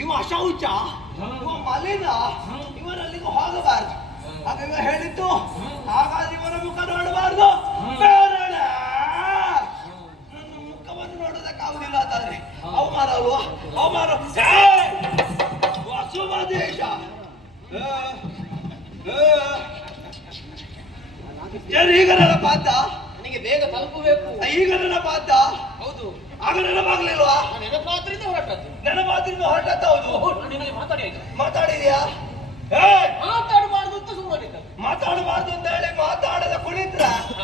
ಇವ ಅಶೌಚ, ಇವ ಮಲಿನ, ಇವನಲ್ಲಿಗೆ ಹೋಗಬಾರ್ದು. ಆಗ ಇವ ಹೇಳಿದ್ದು, ಹಾಗಾದ್ರೆ ಇವನ ಮುಖ ನೋಡಬಾರ್ದು, ನನ್ನ ಮುಖವನ್ನು ನೋಡೋದಕ್ಕಾಗುದಿಲ್ಲ ಅಂತಾದ್ರೆ ಅವಮಾನ ಅಲ್ವಾ? ಅವಮಾನ. ಅಶುಭ ದೇಶ. ಈಗ ನೆನಪಾದ? ನನಗೆ ಬೇಗ ತಲುಪಬೇಕು. ಈಗ ನೆನಪಾದ? ಹೌದು. ಆಗ ನೆನಪಾಗ್ಲಿಲ್ವಾ? ನೆನಪಾದ್ರಿಂದ ಹೊರಟದ್ದು. ನೆನಪಾದ್ರಿಂದ ಹೊರಟದ್ದು. ಹೌದು. ನಾನು ನಿಮಗೆ ಮಾತಾಡಿದ್ಯಾ? ಮಾತಾಡಬಾರ್ದು ಅಂತ ಸುಮ್ಮನಿದ್ದ. ಮಾತಾಡಬಾರ್ದು ಅಂತ ಹೇಳಿ ಮಾತಾಡದ ಕುಣಿತ್ರ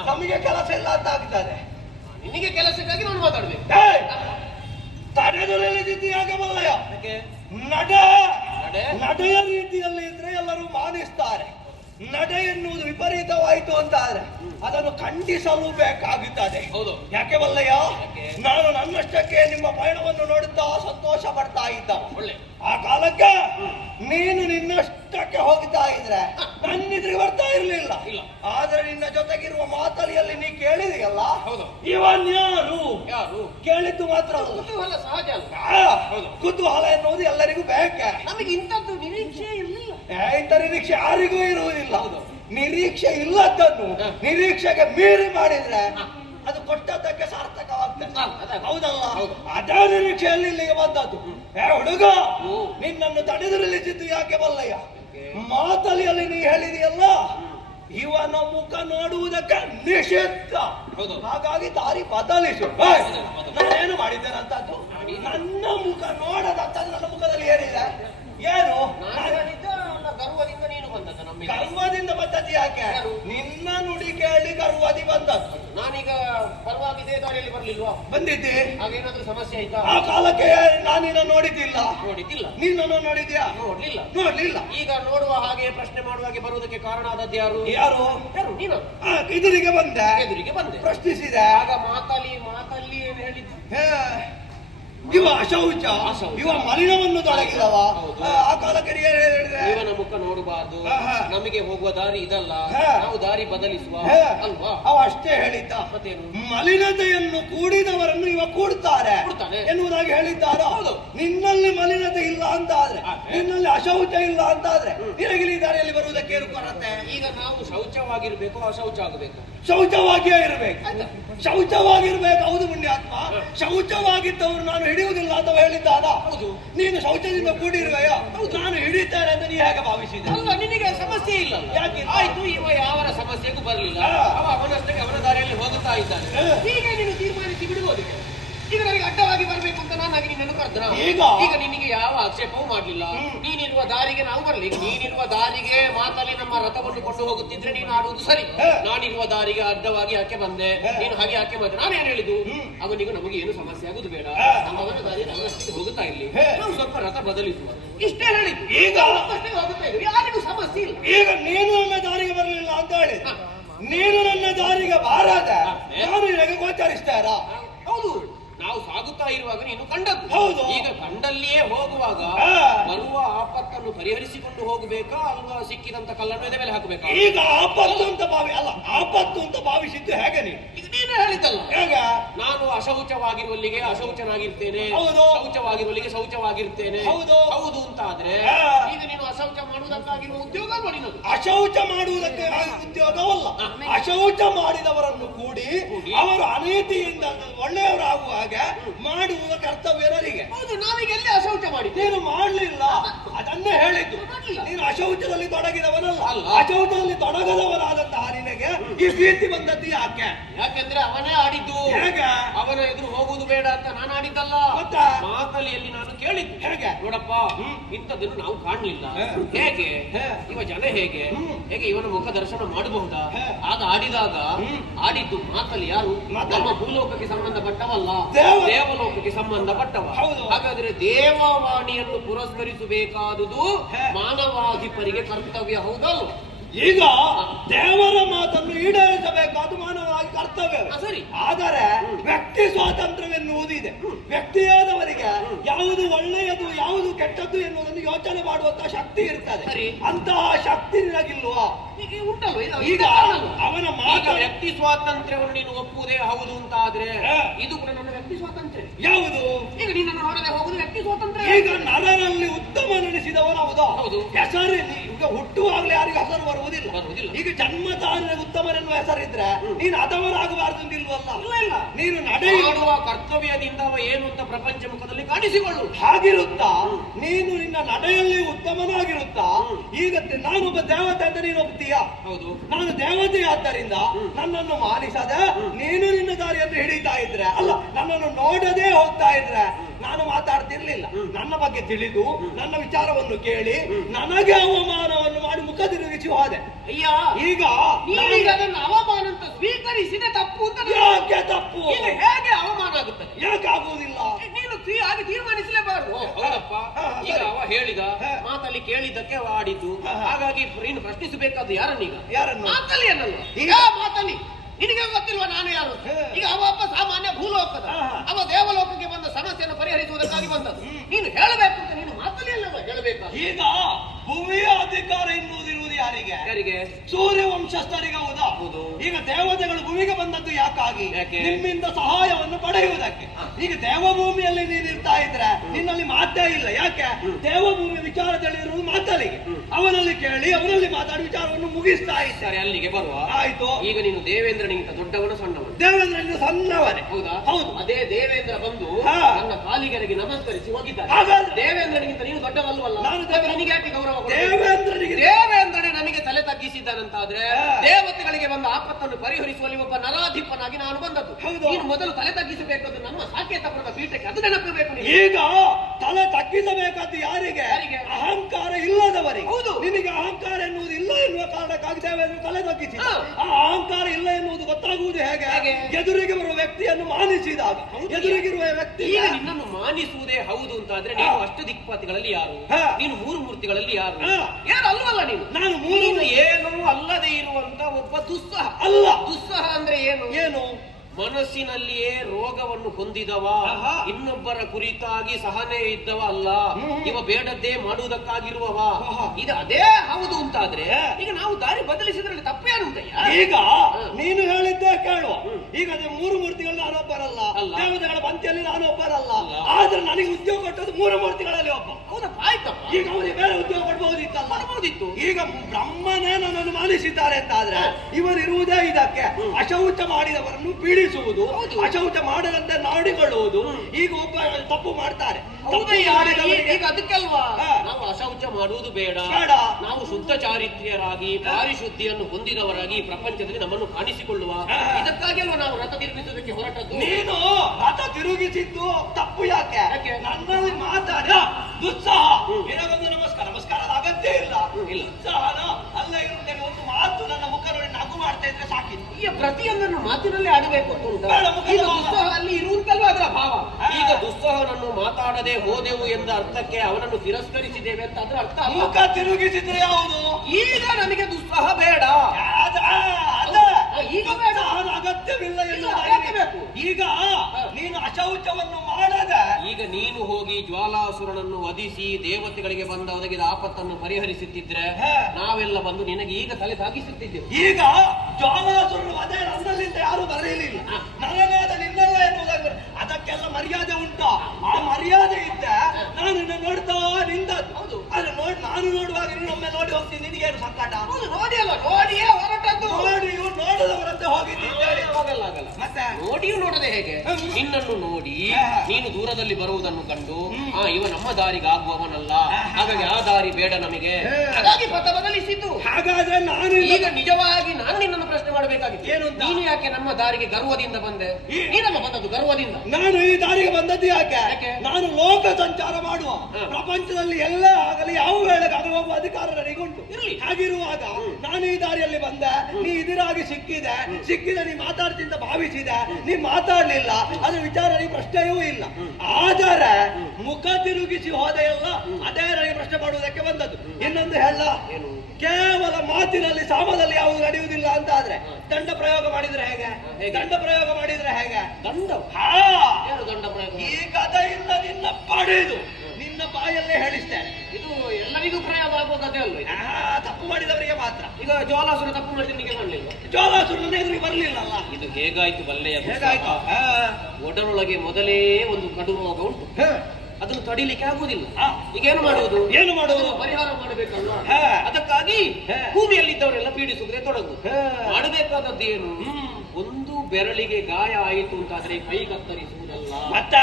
ನಮಗೆ ಕೆಲಸ ಇಲ್ಲ ಅಂತ ಆಗ್ತದೆ. ನಿನಗೆ ಕೆಲಸಕ್ಕಾಗಿ ನಾನು ಮಾತಾಡ್ಬೇಕು. ತಡೆದೊರೆಯಲಿದ್ದು ಯಾಕೆ ಬಲ್ಲಯ್ಯ? ನಡೆಯ ರೀತಿಯಲ್ಲಿ ಇದ್ರೆ ಎಲ್ಲರೂ ಮಾನಿಸ್ತಾರೆ. ನಡೆ ಎನ್ನುವುದು ವಿಪರೀತವಾಯಿತು ಅಂತ ಆದ್ರೆ ಅದನ್ನು ಖಂಡಿಸಲು ಬೇಕಾಗುತ್ತದೆ. ಯಾಕೆ ಬಲ್ಲಯ್ಯ? ನಾನು ನನ್ನಷ್ಟಕ್ಕೆ ನಿಮ್ಮ ಪಯಣವನ್ನು ನೋಡುತ್ತಾ ಸಂತೋಷ ಪಡ್ತಾ ಇದ್ದ. ಆ ಕಾಲಕ್ಕೆ ನೀನು ನಿನ್ನಷ್ಟಕ್ಕೆ ಹೋಗ್ತಾ ಇದ್ರೆ ನನ್ನಿದ್ರಿಗೆ ಬರ್ತಾ ಇರ್ಲಿಲ್ಲ. ಆದ್ರೆ ನಿನ್ನ ಜೊತೆಗಿರುವ ಮಾತಲಿಯಲ್ಲಿ ನೀ ಕೇಳಿದೆಯಲ್ಲ, ಇವನ್ಯಾರು ಕೇಳಿದ್ದು ಮಾತ್ರ ಅಲ್ಲ, ಕುತೂಹಲ ಎನ್ನುವುದು ಎಲ್ಲರಿಗೂ ಬೇಕೆ. ನಮಗೆ ಇಂಥದ್ದು ನಿರೀಕ್ಷೆ ಇರಲಿಲ್ಲ. ಇಂಥ ನಿರೀಕ್ಷೆ ಯಾರಿಗೂ ಇರುವುದಿಲ್ಲ. ನಿರೀಕ್ಷೆ ಇಲ್ಲದನ್ನು ನಿರೀಕ್ಷೆಗೆ ಮೀರಿ ಮಾಡಿದ್ರೆ ಅದು ಕೊಟ್ಟದ್ದಕ್ಕೆ ಸಾರ್ಥಕವಾಗ್ತದೆ. ಹೌದಲ್ಲ? ಅದೇ ನಿರೀಕ್ಷೆಯಲ್ಲಿ ಇಲ್ಲಿಗೆ ಬಂದದ್ದು. ಹುಡುಗ, ನಿನ್ನನ್ನು ತಡೆದಿರಲಿದ್ದು ಯಾಕೆ ಬಲ್ಲಯ್ಯ? ಮಾತಲಿಯಲ್ಲಿ ನೀ ಹೇಳಿದೆಯಲ್ಲ, ಇವನ ಮುಖ ನೋಡುವುದಕ್ಕೆ ನಿಷಿದ್ಧ. ಹಾಗಾಗಿ ದಾರಿ ಬದಲಿಸು. ನಾನೇನು ಮಾಡಿದ್ದೇನೆ ಅಂತದ್ದು? ನನ್ನ ಮುಖ ನೋಡದಂತ ನನ್ನ ಮುಖದಲ್ಲಿ ಏನಿದೆ? ಏನು ಗರ್ವದಿಂದ ನೀನು ಬಂದದ್ದು? ನಮಗೆ ಗರ್ವದಿಂದ ಬಂದದ್ದು ಯಾಕೆ? ನಿನ್ನ ನುಡಿ ಕೇಳಿ ಗರ್ವದಿ ಬಂದದ್ದು. ನಾನೀಗ ಪರವಾಗಿ ಇದೇ ದಾರಿಯಲ್ಲಿ ಬರ್ಲಿಲ್ವಾ? ಬಂದಿದ್ದೆ. ಹಾಗೇನಾದ್ರೂ ಸಮಸ್ಯೆ ಆಯ್ತಾ? ಆ ಕಾಲಕ್ಕೆ ನಾನಿನ್ನ ನೋಡಿದ್ದಿಲ್ಲ. ನೀನನ್ನು ನೋಡಿದ್ಯಾ? ನೋಡ್ಲಿಲ್ಲ. ಈಗ ನೋಡುವ ಹಾಗೆ ಪ್ರಶ್ನೆ ಮಾಡುವ ಹಾಗೆ ಬರುವುದಕ್ಕೆ ಕಾರಣ ಆದದ್ದು ಯಾರು? ನೀನು. ಎದುರಿಗೆ ಬಂದೆ. ಪ್ರಶ್ನಿಸಿದೆ. ಆಗ ಮಾತಲ್ಲಿ ಏನು ಹೇಳಿದ್ದು? ಇವ ಅಶೌಚ, ಇವ ಮಲಿನವನ್ನು ತೊಡಗಿದವ. ಆ ಕಾಲಕ್ಕೆ ಇವನ ಮುಖ ನೋಡಬಾರ್ದು, ನಮಗೆ ಹೋಗುವ ದಾರಿ ಇದಲ್ಲ, ನಾವು ದಾರಿ ಬದಲಿಸುವ ಅಲ್ವಾ? ಅವ ಅಷ್ಟೇ ಹೇಳಿದ್ದ. ಮಲಿನತೆಯನ್ನು ಕೂಡಿದವರನ್ನು ಇವ ಕೂಡ್ತಾರೆ ಎನ್ನುವುದಾಗಿ ಹೇಳಿದ್ದಾರೆ. ನಿನ್ನಲ್ಲಿ ಮಲಿನತೆ ಇಲ್ಲ ಅಂತ ಆದ್ರೆ, ನಿನ್ನಲ್ಲಿ ಅಶೌಚ ಇಲ್ಲ ಅಂತ ಆದ್ರೆ ನಿನಗೆ ಈ ದಾರಿಯಲ್ಲಿ ಬರುವುದಕ್ಕೆ ಏನು ಕೊರತೆ? ಈಗ ನಾವು ಶೌಚವಾಗಿರ್ಬೇಕು, ಅಶೌಚ ಆಗಬೇಕು? ಶೌಚವಾಗಿಯೇ ಇರ್ಬೇಕು. ಶೌಚವಾಗಿರ್ಬೇಕು. ಹೌದು ಪುಣ್ಯಾತ್ಮ. ಶೌಚವಾಗಿದ್ದವರು ನಾನು ಹಿಡಿಯುವುದಿಲ್ಲ ಅಥವಾ ಹೇಳಿದ್ದಾದ? ನೀನು ಶೌಚದಿಂದ ಕೂಡಿರುವೆಯ? ನಾನು ಹಿಡಿತೇನೆ ಅಂತ ನೀ ಹೇಗೆ ಭಾವಿಸಿದೆ? ಅಲ್ಲ, ನಿನಗೆ ಸಮಸ್ಯೆ ಇಲ್ಲ. ಯಾಕೆ? ಆಯ್ತು, ಇವ ಯಾವರ ಸಮಸ್ಯೆಗೂ ಬರಲಿಲ್ಲ, ಅವನಷ್ಟಕ್ಕೆ ಅವನ ದಾರಿಯಲ್ಲಿ ಹೋಗುತ್ತಾ ಇದ್ದಾನೆ. ಹೀಗೆ ನೀನು ತೀರ್ಮಾನಿಸಿ ಬಿಡುವುದು. ಈಗ ನನಗೆ ಅಡ್ಡವಾಗಿ ಬರಬೇಕು ಅಂತ ನಾನಾಗಿ ನಿನ್ನನ್ನು ಕರೆದ್ರ? ಈಗ ನಿನಗೆ ಯಾವ ಆಕ್ಷೇಪವೂ ಮಾಡಲಿಲ್ಲ. ನೀನಿರುವ ದಾರಿಗೆ ನಾವು ಬರಲಿ. ನೀನಿರುವ ದಾರಿಗೆ ಮಾತಲ್ಲಿ ನಮ್ಮ ರಥವನ್ನು ಕೊಂಡು ಹೋಗುತ್ತಿದ್ರೆ ನೀನು ಆಡುವುದು ಸರಿ. ನಾನಿರುವ ದಾರಿಗೆ ಅಡ್ಡವಾಗಿ ಯಾಕೆ ಬಂದೆ, ನೀನು ಹಾಗೆ ಯಾಕೆ ಬಂದೆ? ನಾನೇನು ಹೇಳಿದ್ದು? ಅವನಿಗೂ ನಮಗೆ ಏನು ಸಮಸ್ಯೆ ಆಗುದು ಬೇಡ, ಅವನ ದಾರಿ ನಮ್ಮಷ್ಟಕ್ಕೆ ಹೋಗುತ್ತಾ ಇಲ್ಲಿ, ನಾವು ಸ್ವಲ್ಪ ರಥ ಬದಲಿಸುವ, ಇಷ್ಟೇ ಹೇಳಿದ್ದು. ಈಗ ಹೋಗುತ್ತಾ ಇದ್ವಿ, ಯಾರಿಗೂ ಸಮಸ್ಯೆ ಇಲ್ಲ. ಈಗ ನೀನು ನನ್ನ ದಾರಿಗೆ ಬರಲಿಲ್ಲ ಅಂತ ಹೇಳಿ ನೀನು ನನ್ನ ದಾರಿಗೆ ಬಾರಾದ ನಾನು ನಿನಗೆ ಗೋಚರಿಸ್ತಾರ? ಹೌದು, ನಾವು ಸಾಗುತ್ತಾ ಇರುವಾಗ ನೀನು ಕಂಡದ್ದು. ಹೌದು. ಈಗ ಕಂಡಲ್ಲಿಯೇ ಹೋಗುವಾಗ ಬರುವ ಆಪತ್ತನ್ನು ಪರಿಹರಿಸಿಕೊಂಡು ಹೋಗಬೇಕಾ ಅಲ್ವಾ? ಸಿಕ್ಕಿದಂತ ಕಲ್ಲನ್ನು ಎದೆ ಮೇಲೆ ಹಾಕಬೇಕಾ? ಈಗ ಆಪತ್ತು ಅಂತ ಭಾವಿಸಿದ್ದು ಹೇಗೆ? ಈಗ ನೀನೇ ಹೇಳಿದ್ದಲ್ಲ, ಹೇಗೆ? ನಾನು ಅಶೌಚವಾಗಿರುವಲ್ಲಿಗೆ ಅಶೌಚನಾಗಿರ್ತೇನೆ, ಶೌಚವಾಗಿರುವಲ್ಲಿಗೆ ಶೌಚವಾಗಿರ್ತೇನೆ. ಹೌದು ಅಂತ ಆದ್ರೆ ಈಗ ನೀನು ಅಶೌಚ ಮಾಡುವುದಕ್ಕಾಗಿರುವ ಉದ್ಯೋಗ ಮಾಡಿನದು. ಅಶೌಚ ಮಾಡುವುದಕ್ಕೆ ಉದ್ಯೋಗವಲ್ಲ. ಅಶೌಚ ಮಾಡಿದವರನ್ನು ಕೂಡಿ ಅವರು ಅನೀತಿಯಿಂದ ಒಳ್ಳೆಯವರಾಗುವಾಗ ಮಾಡುವ ಕರ್ತವ್ಯ ನನಗೆ. ಹೌದು, ನಾವೀಗ ಎಲ್ಲಿ ಅಶೌಚ ಮಾಡಿದ್ದೆ? ನೀನು ಮಾಡಲಿಲ್ಲ, ಅದನ್ನೇ ಹೇಳಿದ್ದು. ನೀನು ಅಶೌಚದಲ್ಲಿ ತೊಡಗಿದವನಲ್ಲ, ಅಶೌಚದಲ್ಲಿ ತೊಡಗದವನಾದಂತಹ ನಿನಗೆ ಈ ಭೀತಿ ಬಂದದ್ದು ಯಾಕೆ? ಯಾಕೆಂದ್ರೆ ಅವನೇ ಆಡಿದ್ದು. ಹೇಗೆ? ಅವನ ಎದುರು ಹೋಗುವುದು ಬೇಡ ಅಂತ ನಾನು ಆಡಿದ್ದಲ್ಲ, ಮಾತಲಿಯಲ್ಲಿ ನಾನು ಕೇಳಿದ್ದು. ಹೇಗೆ? ನೋಡಪ್ಪ, ಇಂಥದ್ದನ್ನು ನಾವು ಕಾಣಲಿಲ್ಲ. ಹೇಗೆ ಇವ ಜನ ಹೇಗೆ ಇವನ ಮುಖ ದರ್ಶನ ಮಾಡಬಹುದಾ? ಆಗ ಆಡಿದಾಗ ಆಡಿದ್ದು ಮಾತಲ್ಲಿ ಯಾರು? ನಮ್ಮ ಭೂಲೋಕಕ್ಕೆ ಸಂಬಂಧಪಟ್ಟವಲ್ಲ, ದೇವಲೋಕಕ್ಕೆ ಸಂಬಂಧಪಟ್ಟವ. ಹಾಗಾದ್ರೆ ದೇವವಾಣಿಯನ್ನು ಪುರಸ್ಕರಿಸಬೇಕಾದುದು ಮಾನವಾಧಿಪರಿಗೆ ಕರ್ತವ್ಯ, ಹೌದಲ್ಲ? ಈಗ ದೇವರ ಮಾತನ್ನು ಈಡೇರಿಸಬೇಕಾದ ಮಾನವವಾಗಿ ಕರ್ತವ್ಯ ಸರಿ. ಆದರೆ ವ್ಯಕ್ತಿ ಸ್ವಾತಂತ್ರ್ಯವೆನ್ನುವುದಿದೆ. ವ್ಯಕ್ತಿಯಾದವರಿಗೆ ಯಾವುದು ಒಳ್ಳೆಯದು ಯಾವುದು ಕೆಟ್ಟದ್ದು ಎನ್ನುವುದನ್ನು ಯೋಚನೆ ಮಾಡುವಂತಹ ಶಕ್ತಿ ಇರ್ತದೆ. ಅಂತಹ ಶಕ್ತಿ ನಿನಗಿಲ್ವಾ? ಈಗ ಅವನ ಮಾತ ವ್ಯಕ್ತಿ ಸ್ವಾತಂತ್ರ್ಯವನ್ನು ನೀನು ಒಪ್ಪುವುದೇ ಹೌದು ಅಂತ ಆದ್ರೆ ಇದು ಕೂಡ ನನ್ನ ವ್ಯಕ್ತಿ ಸ್ವಾತಂತ್ರ್ಯ. ಯಾವುದು? ಈಗ ನಿನ್ನನ್ನು ನೋಡದೆ ಹೋಗುದು ವ್ಯಕ್ತಿ ಸ್ವಾತಂತ್ರ್ಯ. ಈಗ ನರರಲ್ಲಿ ಉತ್ತಮನೆನಿಸಿದವನು ಹೌದು. ಹೆಸರು ಈಗ ಹುಟ್ಟುವಾಗಲೇ ಯಾರಿಗೂ ಹೆಸರು ಬರುವುದಿಲ್ಲ. ಬರುವುದಿಲ್ಲ. ಈಗ ಜನ್ಮತಾನೇ ಉತ್ತಮನೆನ್ನುವ ಹೆಸರಿದ್ರೆ ನೀನು ಅದವನಾಗಬಾರದು ಅಂದಿಲ್ವಲ್ಲ. ಇಲ್ಲ ನೀನು ಮಾಡುವ ಕರ್ತವ್ಯದಿಂದ ಅವ ಏನು ಅಂತ ಪ್ರಪಂಚ ಮುಖದಲ್ಲಿ ಕಾಣಿಸಿಕೊಳ್ಳು. ಹಾಗಿರುತ್ತಾ ನೀನು ನಿನ್ನ ನಡೆಯಲ್ಲಿ ಉತ್ತಮನಾಗಿರುತ್ತಾ ಈಗ ನಾನೊಬ್ಬ ದೇವತೆ ಅಂತ ನೀನು ಒಪ್ತೀಯ. ಹೌದು. ನಾನು ದೇವತೆ ಆದ್ದರಿಂದ ನನ್ನನ್ನು ಮಾನಿಸದೆ ನೀನು ನಿನ್ನ ದಾರಿಯನ್ನು ಹಿಡಿತಾ ಇದ್ರೆ ಅಲ್ಲ ನನ್ನನ್ನು ನೋಡದೆ ಹೋಗ್ತಾ ಇದ್ರೆ ನಾನು ಮಾತಾಡ್ತಿರ್ಲಿಲ್ಲ. ನನ್ನ ಬಗ್ಗೆ ತಿಳಿದು ನನ್ನ ವಿಚಾರವನ್ನು ಕೇಳಿ ನನಗೆ ಅವಮಾನವನ್ನು ಮಾಡಿ ಮುಖ ತಿರುಗಿಸಿ ಹೋದೆ. ಅಯ್ಯ ಈಗ ನೀವೀಗ ಅದನ್ನು ಅವಮಾನ ಅಂತ ಸ್ವೀಕರಿಸಿದ ತಪ್ಪು ಅಂತ ಯಾಕೆ ತಪ್ಪು? ಈಗ ಹೇಗೆ ಅವಮಾನ ಆಗುತ್ತದೆ? ಯಾಕೆ ಆಗುವುದಿಲ್ಲ? ನೀನು ಹಾಗೆ ತೀರ್ಮಾನಿಸಲೇಬಾರದು. ಹೌದಪ್ಪ, ಈಗ ಅವ ಹೇಳಿದ ಮಾತಲ್ಲಿ ಕೇಳಿದ್ದಕ್ಕೆ ಅವ ಆಡಿದ್ದು. ಹಾಗಾಗಿ ನೀನು ಪ್ರಶ್ನಿಸಬೇಕಾದ ಯಾರನ್ನೀಗ? ಯಾರನ್ನು? ಮಾತಲ್ಲಿ ಅನ್ನಲ್ವ? ಈಗ ಮಾತಲ್ಲಿ ನಿನಗೆ ಗೊತ್ತಿಲ್ವಾ ನಾನು ಯಾರು? ಈಗ ಅವ ಒಬ್ಬ ಸಾಮಾನ್ಯ ಭೂಲೋಕದ ಅವ ದೇವಲೋಕಕ್ಕೆ ಬಂದ ಸಮಸ್ಯೆಯನ್ನು ಪರಿಹರಿಸುವುದಕ್ಕಾಗಿ ಬಂದದ್ದು. ನೀನು ಹೇಳಬೇಕು ಅಂತ ನೀನು ಮಾತಲ್ಲಿ ಅಲ್ಲವ ಹೇಳಬೇಕು. ಈಗ ಭೂಮಿಯ ಅಧಿಕಾರ ಎನ್ನುವುದಿರುವುದು ಯಾರಿಗೆ? ಯಾರಿಗೆ? ಸೂರ್ಯವಂಶಸ್ಥರಿಗೆ. ಹೌದಾ? ಈಗ ದೇವತೆಗಳು ಭೂಮಿಗೆ ಬಂದದ್ದು ಯಾಕಾಗಿ? ನಿಮ್ಮಿಂದ ಸಹಾಯವನ್ನು ಪಡೆಯುವುದಕ್ಕೆ. ಈಗ ದೇವಭೂಮಿಯಲ್ಲಿ ನೀನು ಇರ್ತಾ ಇದ್ರೆ ನಿನ್ನಲ್ಲಿ ಮಾತೇ ಇಲ್ಲ. ಯಾಕೆ? ದೇವಭೂಮಿ ವಿಚಾರ ತಿಳಿದಿರುವುದು ಮಾತಲ್ಲಿಗೆ. ಅವನಲ್ಲಿ ಕೇಳಿ ಅವನಲ್ಲಿ ಮಾತಾಡಿ ವಿಚಾರವನ್ನು ಮುಗಿಸ್ತಾ ಇದ್ದಾರೆ. ಅಲ್ಲಿಗೆ ಬರುವ ಆಯ್ತು. ಈಗ ನೀನು ದೇವೇಂದ್ರನಿಗಿಂತ ದೊಡ್ಡವನು ಸಣ್ಣವನು? ದೇವೇಂದ್ರನಿಂದ ಸಣ್ಣವನೇ. ಹೌದಾ? ಹೌದು. ಅದೇ ದೇವೇಂದ್ರ ಬಂದು ನನ್ನ ಕಾಲಿಗೆರೆಗೆ ನಮಸ್ಕರಿಸಿ ಹೋಗಿದ್ದಾರೆ. ದೇವೇಂದ್ರನಿಗಿಂತ ನೀನು ದೊಡ್ಡವಲ್ವಲ್ಲ? ನಿನಗೆ ಯಾಕೆ ಗೌರವ? ದೇವೇಂದ್ರನೇ ನಮಗೆ ತಲೆ ತಗ್ಗಿಸಿದ್ದಾನಂತಾದ್ರೆ ದೇವತೆಗಳಿಗೆ ಬಂದ ಆಪತ್ತನ್ನು ಪರಿಹರಿಸುವಲ್ಲಿ ಒಬ್ಬ ನರಾಧಿಪನಾಗಿ ನಾನು ಬಂದದ್ದು. ನೀನು ಮೊದಲು ತಲೆ ತಗ್ಗಿಸಬೇಕಾದ ನಮ್ಮ ಸಾಕೇತಪುರದ ಪೀಠಕ್ಕೆ ಅದು ನೆನಪಬೇಕು. ಈಗ ತಲೆ ತಗ್ಗಿಸಬೇಕಾದ ಯಾರಿಗೆ? ಅಹಂಕಾರ ಇಲ್ಲದವರಿಗೆ. ಹೌದು. ನಿನಗೆ ಅಹಂಕಾರ ಎನ್ನುವುದು ಇಲ್ಲ ಎನ್ನುವ ಕಾರಣಕ್ಕಾಗಿ ದೇವೇಂದ್ರ ತಲೆ ತಗ್ಗಿಸಿ. ಆ ಅಹಂಕಾರ ಇಲ್ಲ ಎನ್ನುವುದು ಗೊತ್ತಾಗುವುದು ಹೇಗೆ? ಎದುರಿಗೆ ಬರುವ ವ್ಯಕ್ತಿಯನ್ನು ಮಾನಿಸಿದಾಗ. ಎದುರಿಗಿರುವ ವ್ಯಕ್ತಿ ನಿನ್ನನ್ನು ಮಾನಿಸುವುದೇ ಹೌದು ಅಂತಾದ್ರೆ ನೀನು ಅಷ್ಟ ದಿಕ್ಪಾತಿಗಳಲ್ಲಿ ಯಾರು? ನೀನು ಮೂರು ಮೂರ್ತಿಗಳಲ್ಲಿ ಯಾರು? ಯಾರು ಅಲ್ವಲ್ಲ ನೀನು. ನಾನು ಏನು ಅಲ್ಲದೆ ಇರುವಂತ ಒಬ್ಬ ದುಸ್ಸಹ. ಅಲ್ಲ. ದುಸ್ಸಹ ಅಂದ್ರೆ ಏನು? ಏನು? ಮನಸ್ಸಿನಲ್ಲಿಯೇ ರೋಗವನ್ನು ಹೊಂದಿದವ, ಇನ್ನೊಬ್ಬರ ಕುರಿತಾಗಿ ಸಹನೆ ಇದ್ದವ ಅಲ್ಲ. ಇವ ಬೇಡದ್ದೇ ಮಾಡುವುದಕ್ಕಾಗಿರುವವ. ಇದು ಅದೇ ಹೌದು ಅಂತಾದ್ರೆ ಈಗ ನಾವು ದಾರಿ ಬದಲಿಸಿದ್ರಲ್ಲಿ ತಪ್ಪೇನುಂಟಯ್ಯ? ಈಗ ನೀನು ಹೇಳಿದ್ದೇ ಕೇಳುವ. ಈಗ ಮೂರು ಮೂರ್ತಿಗಳು ನಾನೊಬ್ಬರಲ್ಲ, ದೇವತೆಗಳ ಪಂಕ್ತಿಯಲ್ಲಿ ನಾನೊಬ್ಬರಲ್ಲ. ಆದ್ರೆ ನನಗೆ ಉದ್ಯೋಗ ಕೊಟ್ಟದ್ದು ಮೂರು ಮೂರ್ತಿಗಳಲ್ಲಿ ಒಬ್ಬ. ಹೌದಪ್ಪ, ಆಯ್ತಪ್ಪ. ಈಗ ಅವನಿಗೆ ಬೇರೆ ಉದ್ಯೋಗ ಕೊಡ್ಬಹುದಿತ್ತಲ್ಲ? ಕೊಡ್ಬಹುದಿತ್ತು. ಈಗ ಬ್ರಹ್ಮನೇ ನನ್ನನ್ನು ಮಾನಿಸಿದ್ದಾರೆ ಅಂತಾದ್ರೆ ಇವನಿರುವುದೇ ಇದಕ್ಕೆ. ಅಶೌಚ ಮಾಡಿದವರನ್ನು ಪೀಡಿಸುವುದು, ಅಶೌಚ ಮಾಡದಂತೆ ನಾಡಿಕೊಳ್ಳುವುದು. ಈಗ ಒಬ್ಬ ತಪ್ಪು ಮಾಡ್ತಾರೆ. ಈಗ ಅದಕ್ಕಲ್ವಾ ನಾವು ಅಶೌಚ ಮಾಡುವುದು ಬೇಡ. ನಾವು ಶುದ್ಧ ಚಾರಿತ್ರ್ಯರಾಗಿ ಪಾರಿಶುದ್ಧಿಯನ್ನು ಹೊಂದಿದವರಾಗಿ ಪ್ರಪಂಚದಲ್ಲಿ ನಮ್ಮನ್ನು ಕಾಣಿಸಿಕೊಳ್ಳುವ. ಇದಕ್ಕಾಗಿ ಅಲ್ವಾ ನಾವು ರಥ ತಿರುಗಿಸುವುದಕ್ಕೆ ಹೊರಟದ್ದು. ನೀನು ರಥ ತಿರುಗಿಸಿದ್ದು ತಪ್ಪು. ಯಾಕೆ? ನನ್ನಲ್ಲಿ ಮಾತಾಡ ದುಸ್ಸಾಹ. ನಿನಗೊಂದು ನಮಸ್ಕಾರ, ನಮಸ್ಕಾರದ ಅಗತ್ಯ ಇಲ್ಲ. ಉತ್ಸಾಹನ ಅಲ್ಲ ಇರುತ್ತೇನೆ. ಒಂದು ಮಾತು ನನ್ನ ಮುಖ ನೋಡಿ ನಗು ಮಾಡ್ತಾ ಇದ್ರೆ ಸಾಕಿತ್ತು. ಈ ಪ್ರತಿಯೊಂದನ್ನು ಮಾತಿನಲ್ಲಿ ಆಡಬೇಕು ಅಂತ ಉಂಟು. ದುಸ್ಸಾಹ ಅಲ್ಲಿ ಇರುವುದಲ್ವ ಅದರ ಭಾವ. ಈಗ ದುಸ್ಸಾಹನನ್ನು ಮಾತಾಡದೆ ಹೋದೆವು ಎಂದ ಅರ್ಥಕ್ಕೆ ಅವನನ್ನು ತಿರಸ್ಕರಿಸಿದ್ದೇವೆ ಅಂತ ಅದ್ರ ಅರ್ಥ. ಮುಖ ತಿರುಗಿಸಿದ್ರೆ ಯಾವುದು? ಈಗ ನಮಗೆ ದುಸ್ಸಾಹ ಬೇಡ. ಈಗ ಬೇಡ, ಅಗತ್ಯವಿಲ್ಲ ಎನ್ನುವುದು. ಈಗ ನೀನು ಅಶೌಚವನ್ನು ಮಾಡದ ಈಗ ನೀನು ಹೋಗಿ ಜ್ವಾಲಾಸುರನನ್ನು ವಧಿಸಿ ದೇವತೆಗಳಿಗೆ ಬಂದ ಒದಗಿದ ಆಪತ್ತನ್ನು ಪರಿಹರಿಸುತ್ತಿದ್ರೆ ನಾವೆಲ್ಲ ಬಂದು ನಿನಗೆ ಈಗ ತಲೆ ತಾಗಿಸುತ್ತಿದ್ದೆವು. ಈಗ ಜ್ವಾಲಾಸುರನು ಅದೇ ನನ್ನಲ್ಲಿಂದ ಯಾರು ಬರಲಿಲ್ಲ. ನನಗಾದ ನಿನ್ನಲ್ಲ ಎನ್ನುವುದಾದ್ರೆ ಅದಕ್ಕೆಲ್ಲ ಮರ್ಯಾದೆ ಉಂಟು. ಆ ಮರ್ಯಾದೆ ಇದ್ದ ನಾನು ನಿನ್ನ ನೋಡ್ತಾ ನಿಂದದ್ದು. ಹೌದು. ಆದ್ರೆ ನಾನು ನೋಡುವಾಗ ನೀನೊಮ್ಮೆ ನೋಡಿ ಹೋಗ್ತೀನಿ. ನಿನಗೇನು ಸಂಕಟ? ನೋಡಿ ಅಲ್ಲ, ನೋಡಿಯೇ ಹೊರಟದ್ದು. ನೋಡಿಯೂ ನೋಡದವರಂತೆ ಹೋಗಿದ್ದೀನಿ. ಹೋಗಲ್ಲ, ಆಗಲ್ಲ. ಮತ್ತೆ ನೋಡಿಯೂ ನೋಡದೆ ಹೇಗೆ? ನಿನ್ನನ್ನು ನೋಡಿ ನೀನು ದೂರದಲ್ಲಿ ಬರುವುದನ್ನು ಕಂಡು ಇವ ನಮ್ಮ ದಾರಿಗೆ ಆಗುವವನಲ್ಲ, ಹಾಗಾಗಿ ಆ ದಾರಿ ಬೇಡ ನಮಗೆ, ಹಾಗಾಗಿ ಪಥ ಬದಲಿಸಿದ್ದು. ಹಾಗಾದ್ರೆ ನಾನು ಈಗ ನಿಜವಾಗಿ ನಾನು ನಿನ್ನನ್ನು ಪ್ರಶ್ನೆ ಮಾಡಬೇಕಾಗಿತ್ತು. ಏನು? ನೀನು ಯಾಕೆ ನಮ್ಮ ದಾರಿಗೆ ಗರ್ವದಿಂದ ಬಂದೆ? ನೀನಲ್ಲ ಬಂದದ್ದು ಗರ್ವದಿಂದ. ನಾನು ಈ ದಾರಿಗೆ ಬಂದದ್ದು ಯಾಕೆ? ನಾನು ಲೋಕ ಸಂಚಾರ ಮಾಡುವ. ಪ್ರಪಂಚದಲ್ಲಿ ಎಲ್ಲ ಆಗಲಿ ಯಾವ ವೇಳೆಗಾಗಲಿ ಹೋಗುವ ಅಧಿಕಾರ ನನಗುಂಟು. ಹಾಗಿರುವಾಗ ನಾನು ಈ ದಾರಿಯಲ್ಲಿ ಬಂದೆ. ನೀ ಇದರಾಗಿ ಸಿಕ್ಕಿದೆ ನೀ ಮಾತಾಡ್ತಿಂತ ಭಾವಿಸಿದೆ. ನೀ ಮಾತಾಡ್ಲಿಲ್ಲ, ಅದ್ರ ವಿಚಾರ ನೀ ಪ್ರಶ್ನೆಯೂ ಇಲ್ಲ. ಆದರೆ ಮುಖ ತಿರುಗಿಸಿ ಹೋದೆಯಲ್ಲ, ಅದೇ ನನಗೆ ಪ್ರಶ್ನೆ ಮಾಡುವುದಕ್ಕೆ ಬಂದದ್ದು. ಇನ್ನೊಂದು ಹೇಳ, ಕೇವಲ ಮಾತಿನಲ್ಲಿ ಸಾಮದಲ್ಲಿ ಯಾವುದು ನಡೆಯುವುದಿಲ್ಲ ಅಂತ ಆದ್ರೆ ದಂಡ ಪ್ರಯೋಗ ಮಾಡಿದ್ರೆ ಹೇಗೆ? ದಂಡ ಪ್ರಯೋಗ ಮಾಡಿದ್ರೆ ಹೇಗೆ? ದಂಡ ದಂಡ ಪ್ರಯೋಗ ಈ ಕಥೆಯಿಂದ ನಿನ್ನ ಪಡೆದು ನಿನ್ನ ಬಾಯಲ್ಲೇ ಹೇಳಿಸ್ತೇನೆ. ಇದು ಎಲ್ಲರಿಗೂ ಪ್ರಯೋಗ ಆಗುವ ಕಥೆ ಅಲ್ವ? ತಪ್ಪು ಮಾಡಿದವರಿಗೆ ಮಾತ್ರ. ಈಗ ಜ್ವಾಲಾಸುರ ತಪ್ಪು ಮಾಡಿದ್ರೆ ನಿಮಗೆ ಮಾಡಲಿಲ್ಲ. ಜ್ವಾಲಾಸುರನ ಎದುರಿಗೆ ಬರಲಿಲ್ಲಲ್ಲ. ಇದು ಹೇಗಾಯ್ತು ಬಲ್ಲೆಯ? ಹೇಗಾಯ್ತು? ಒಡನೊಳಗೆ ಮೊದಲೇ ಒಂದು ಕಡು ರೋಗ ಉಂಟು. ಅದನ್ನು ತಡಿಲಿಕ್ಕೆ ಆಗುವುದಿಲ್ಲ. ಹಾ. ಈಗ ಏನು ಮಾಡುವುದು? ಏನು ಮಾಡುವುದು? ಅದನ್ನು ಪರಿಹಾರ ಮಾಡಬೇಕಲ್ವಾ? ಹಾ. ಅದಕ್ಕಾಗಿ ಹಾ. ಭೂಮಿಯಲ್ಲಿದ್ದವರೆಲ್ಲ ಪೀಡಿಸುವುದೇ ತೊಡಗು. ಹಾ. ಮಾಡಬೇಕಾದದ್ದು ಏನು? ಒಂದು ಬೆರಳಿಗೆ ಗಾಯ ಆಯಿತು ಅಂತಾದ್ರೆ ಕೈ ಕತ್ತರಿಸುವುದಲ್ಲ. ಮತ್ತ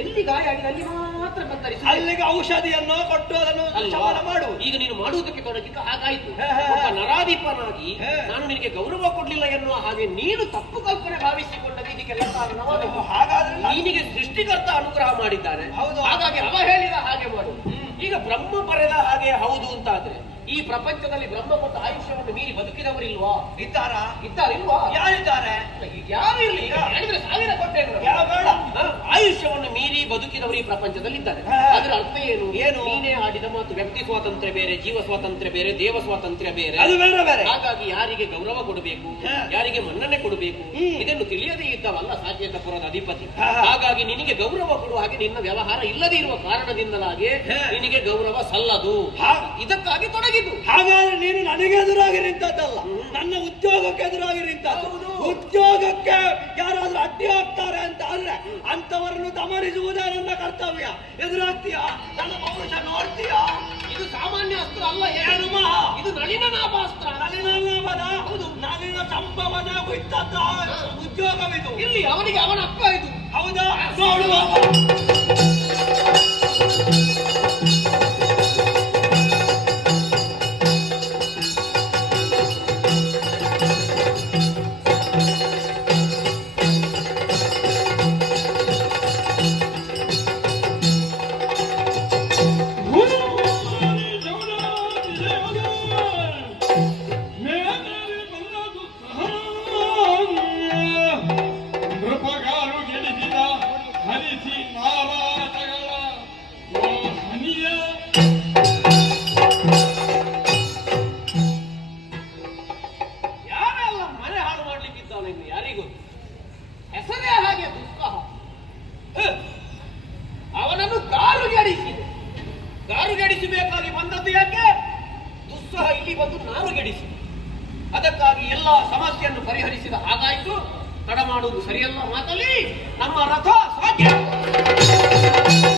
ಎಲ್ಲಿ ಗಾಯ ಆಗಿದೆ ಅಲ್ಲಿ ಮಾತ್ರ ಕತ್ತರಿಸಿ ಅಲ್ಲಿಗೆ ಔಷಧಿಯನ್ನು ಕೊಟ್ಟು ಅದನ್ನು ಅಲ್ವಾ? ಶಮನ ಮಾಡು. ಈಗ ನೀನು ಮಾಡುವುದಕ್ಕೆ ತೊಡಗಿದ್ದು ಹಾಗಾಯ್ತು. ಹೇ, ಹೇ, ಒಬ್ಬ ನರಾಧಿಪನಾಗಿ ಹೇ. ನಾನು ನಿನಗೆ ಗೌರವ ಕೊಡ್ಲಿಲ್ಲ ಎನ್ನುವ ಹಾಗೆ ನೀನು ತಪ್ಪು ಕಲ್ಪನೆ ಭಾವಿಸಿಕೊಂಡದ್ದು ಇದಕ್ಕೆಲ್ಲ ಕಾರಣವಾದದ್ದು. ಹಾಗಾದ್ರೆ ನಿನಗೆ ಸೃಷ್ಟಿಕರ್ತ ಅನುಗ್ರಹ ಮಾಡಿದ್ದಾನೆ. ಹೌದು. ಹಾಗಾಗಿ ಅವ ಹೇಳಿದ ಹಾಗೆ ಮಾಡು. ಈಗ ಬ್ರಹ್ಮ ಬರೆದ ಹಾಗೆ ಹೌದು ಅಂತಾದ್ರೆ ಈ ಪ್ರಪಂಚದಲ್ಲಿ ಬ್ರಹ್ಮ ಕೊಟ್ಟ ಆಯುಷ್ಯವನ್ನು ಮೀರಿ ಬದುಕಿದವರಿಲ್ವಾ? ಇದ್ದಾರಾ? ಇದ್ದಾರಿಲ್ವಾ? ಯಾರಿದ್ದಾರೆ? ಈಗ ಯಾರು ಇರ್ಲಿ, ಈಗ ಹೇಳಿದ್ರೆ 1000 ಕೊಟ್ಟೇನು? ಯಾವ ಬೇಡ. ಆಯುಷ್ಯವನ್ನು ಮೀರಿ ಬದುಕಿದವರು ಈ ಪ್ರಪಂಚದಲ್ಲಿ ಇದ್ದಾರೆ. ಹಾ. ಅದರ ಅರ್ಥ ಏನು? ಏನು? ನೀನೇ ಆಡಿದ ಮಾತು ವ್ಯಕ್ತಿ ಸ್ವಾತಂತ್ರ್ಯ ಬೇರೆ, ಜೀವ ಸ್ವಾತಂತ್ರ್ಯ ಬೇರೆ, ದೇವ ಸ್ವಾತಂತ್ರ್ಯ ಬೇರೆ. ಅದು ಬೇರೆ ಬೇರೆ. ಹಾಗಾಗಿ ಯಾರಿಗೆ ಗೌರವ ಕೊಡಬೇಕು, ಹಾ. ಯಾರಿಗೆ ಮನ್ನಣೆ ಕೊಡಬೇಕು, ಹ್ಮ್. ಇದನ್ನು ತಿಳಿಯದೇ ಇದ್ದವಲ್ಲ ಸಾಕೇತಪುರದ ಅಧಿಪತಿ. ಹಾ. ಹಾಗಾಗಿ ನಿನಗೆ ಗೌರವ ಕೊಡುವ ಹಾಗೆ ನಿನ್ನ ವ್ಯವಹಾರ ಇಲ್ಲದೇ ಇರುವ ಕಾರಣದಿಂದಲಾಗಿ ಹಾ. ನಿನಗೆ ಗೌರವ ಸಲ್ಲದು. ಹಾ. ಇದಕ್ಕಾಗಿ ತೊಡಗಿದ್ದು. ಹಾಗಾದ್ರೆ ನೀನು ನನಗೆ ಎದುರಾಗಿ ನಿಂತದ್ದಲ್ಲ, ನನ್ನ ಉದ್ಯೋಗಕ್ಕೆ ಎದುರಾಗಿ ನಿಂತದ್ದು. ಹೌದು. ಉದ್ಯೋಗಕ್ಕೆ ಯಾರಾದ್ರೂ ಅಡ್ಡಿ ಆಗ್ತಾರೆ ಅಂತ ಆದ್ರೆ ಅಂತವರನ್ನು ದಮನಿಸುವುದೇ ನನ್ನ ಕರ್ತವ್ಯ. ಎದುರಾಗ್ತೀಯಾ? ನನ್ನ ಪೌರುಷ ನೋಡ್ತೀಯಾ? ಇದು ಸಾಮಾನ್ಯ ಅಸ್ತ್ರ ಅಲ್ಲ. ಏನು ಮಹಾ? ಇದು ನಳಿನನಾಭಾಸ್ತ್ರ. ನಳಿನನಾಭದ? ಹೌದು. ನಳಿನ ಸಂಭವದ ಇದ್ದದ್ದ ಉದ್ಯೋಗವಿದು. ಇಲ್ಲಿ ಅವನಿಗೆ ಅವನ ಅಪ್ಪ ಇದು. ಹೌದಾ? ನೋಡುವ. ನೃಪಗಾರು ಗೆಲ್ಲಿಸಿದ ಹರಿಸಿ ಮಾರಾಟಗಳ ಹನಿಯ ಯಾರೆಲ್ಲ ಮನೆ ಹಾಳು ಮಾಡ್ಲಿಕ್ಕಿದ್ದಾನೆ ಇನ್ನು ಯಾರಿಗೂ ಹೆಸರೇ ಹಾಗೆ ದುಸ್ಸಹ. ಅವನನ್ನು ಗಾರುಗೆಡಿಸಿದೆ. ಗಾರುಗೆಡಿಸಬೇಕಾಗಿ ಬಂದದ್ದು ಯಾಕೆ? ದುಸ್ಸಹ ಇಲ್ಲಿ ಬಂದು ನಾರುಗೆಡಿಸಿ. ಅದಕ್ಕಾಗಿ ಎಲ್ಲ ಸಮಸ್ಯೆಯನ್ನು ಪರಿಹರಿಸಿದ ಹಾಗಾಯಿತು. ತಡ ಮಾಡುವುದು ಸರಿಯಲ್ಲ. ಮಾತಲ್ಲಿ ನಮ್ಮ ರಥ ಸಾಧ್ಯ.